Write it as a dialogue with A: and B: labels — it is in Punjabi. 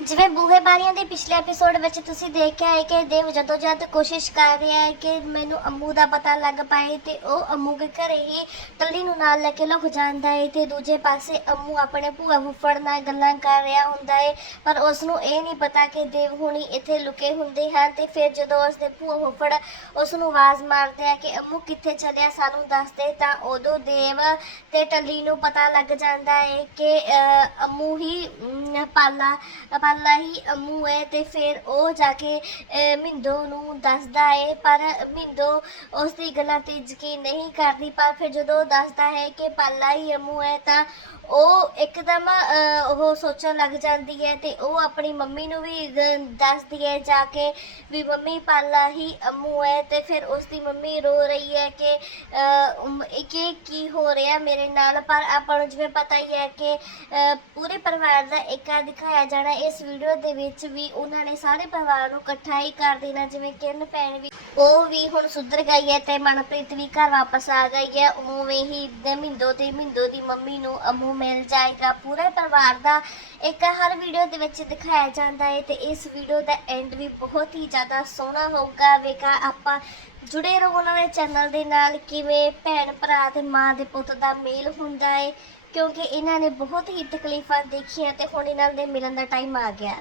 A: ਜਿਵੇਂ ਬੂਹੇ ਬਾਰੀਆਂ ਦੇ ਪਿਛਲੇ ਐਪੀਸੋਡ ਵਿੱਚ ਤੁਸੀਂ ਦੇਖਿਆ ਹੈ ਕਿ ਦੇਵ ਜਦੋਂ ਜਦ ਕੋਸ਼ਿਸ਼ ਕਰ ਰਿਹਾ ਹੈ ਕਿ ਮੈਨੂੰ ਅੰਮੂ ਦਾ ਪਤਾ ਲੱਗ ਪਾਏ ਤੇ ਉਹ ਅੰਮੂ ਦੇ ਘਰੇ ਹੀ ਟੱਲੀ ਨੂੰ ਨਾਲ ਲੈ ਕੇ ਲੁਕ ਜਾਂਦਾ ਹੈ ਤੇ ਦੂਜੇ ਪਾਸੇ ਅੰਮੂ ਆਪਣੇ ਭੂਆ ਫੁੱਫੜ ਨਾਲ ਗੱਲਾਂ ਕਰ ਰਿਹਾ ਹੁੰਦਾ ਹੈ, ਪਰ ਉਸ ਨੂੰ ਇਹ ਨਹੀਂ ਪਤਾ ਕਿ ਦੇਵ ਹੁਣੀ ਇੱਥੇ ਲੁਕੇ ਹੁੰਦੇ ਹਨ ਤੇ ਫਿਰ ਜਦੋਂ ਉਸ ਦੇ ਭੂਆ ਫੁੱਫੜ ਉਸ ਨੂੰ ਆਵਾਜ਼ ਮਾਰਦੇ ਆ ਕਿ ਅੰਮੂ ਕਿੱਥੇ ਚੱਲਿਆ ਸਾਨੂੰ ਦੱਸ ਦੇ ਤਾਂ ਉਦੋਂ ਦੇਵ ਤੇ ਟੱਲੀ ਨੂੰ ਪਤਾ ਲੱਗ ਜਾਂਦਾ ਹੈ ਕਿ ਅੰਮੂ ਹੀ ਪਾਲਾ ਪਾਲਾ ਹੀ ਅਮੂ ਹੈ ਤੇ ਫਿਰ ਉਹ ਜਾ ਕੇ ਅਹ, ਮਿੰਦੋ ਨੂੰ ਦੱਸਦਾ ਹੈ ਪਰ ਮਿੰਦੋ ਉਸ ਦੀ ਗੱਲਾਂ ਤੇ ਯਕੀਨ ਨਹੀਂ ਕਰਦੀ ਪਰ ਫਿਰ ਜਦੋਂ ਉਹ ਦੱਸਦਾ ਹੈ ਕਿ ਪਾਲਾ ਹੀ ਅਮੂ ਹੈ ਤਾਂ ਉਹ ਇੱਕਦਮ ਉਹ ਸੋਚਣ ਲੱਗ ਜਾਂਦੀ ਹੈ ਤੇ ਉਹ ਆਪਣੀ ਮੰਮੀ ਨੂੰ ਵੀ ਦੱਸਦੀ ਹੈ ਜਾ ਕੇ ਵੀ ਮੰਮੀ ਪਾਲਾ ਹੀ ਅਮੂ ਹੈ ਤੇ ਫਿਰ ਉਸ ਦੀ ਮੰਮੀ ਰੋ ਰਹੀ ਹੈ ਕਿ ਅਹ, ਕੀ ਹੋ ਰਿਹਾ ਮੇਰੇ ਨਾਲ ਪਰ ਆਪਾਂ ਨੂੰ ਜਿਵੇਂ ਪਤਾ ਹੀ ਹੈ ਕਿ ਪੂਰੇ ਪਰਿਵਾਰ ਦਾ ਏਕਾ ਦਿਖਾਇਆ ਜਾਣਾ, ਇਸ ਵੀਡੀਓ ਦੇ ਵਿੱਚ ਵੀ ਉਹਨਾਂ ਨੇ ਸਾਰੇ ਪਰਿਵਾਰ ਨੂੰ ਇਕੱਠਾ ਹੀ ਕਰ ਦੇਣਾ, ਜਿਵੇਂ ਕਿਰਨ ਭੈਣ ਵੀ, ਉਹ ਵੀ ਹੁਣ ਸੁਧਰ ਗਈ ਹੈ ਤੇ ਮਨਪ੍ਰੀਤ ਵੀ ਘਰ ਵਾਪਸ ਆ ਗਈ ਹੈ। ਉਵੇਂ ਹੀ ਦੇ ਮਿੰਦੋ ਤੇ ਮਿੰਦੋ ਦੀ ਮੰਮੀ ਨੂੰ ਅਮੂ ਮਿਲ ਜਾਏਗਾ। ਪੂਰਾ ਪਰਿਵਾਰ ਦਾ ਇੱਕ ਹਰ ਵੀਡੀਓ ਦੇ ਵਿੱਚ ਦਿਖਾਇਆ ਜਾਂਦਾ ਹੈ ਤੇ ਇਸ ਵੀਡੀਓ ਦਾ ਐਂਡ ਵੀ ਬਹੁਤ ਹੀ ਜ਼ਿਆਦਾ ਸੋਹਣਾ ਹੋਊਗਾ। ਵੇਖਾ ਆਪਾਂ ਜੁੜੇ ਰਹੋ ਉਹਨਾਂ ਦੇ ਚੈਨਲ ਦੇ ਨਾਲ, ਕਿਵੇਂ ਭੈਣ ਭਰਾ ਤੇ ਮਾਂ ਦੇ ਪੁੱਤ ਦਾ ਮੇਲ ਹੁੰਦਾ ਹੈ। ਕਿਉਂਕਿ ਇਹਨਾਂ ਨੇ ਬਹੁਤ ਹੀ ਤਕਲੀਫਾਂ ਦੇਖੀਆਂ ਤੇ ਹੁਣ ਇਹਨਾਂ ਦੇ ਮਿਲਣ ਦਾ ਟਾਈਮ ਆ ਗਿਆ।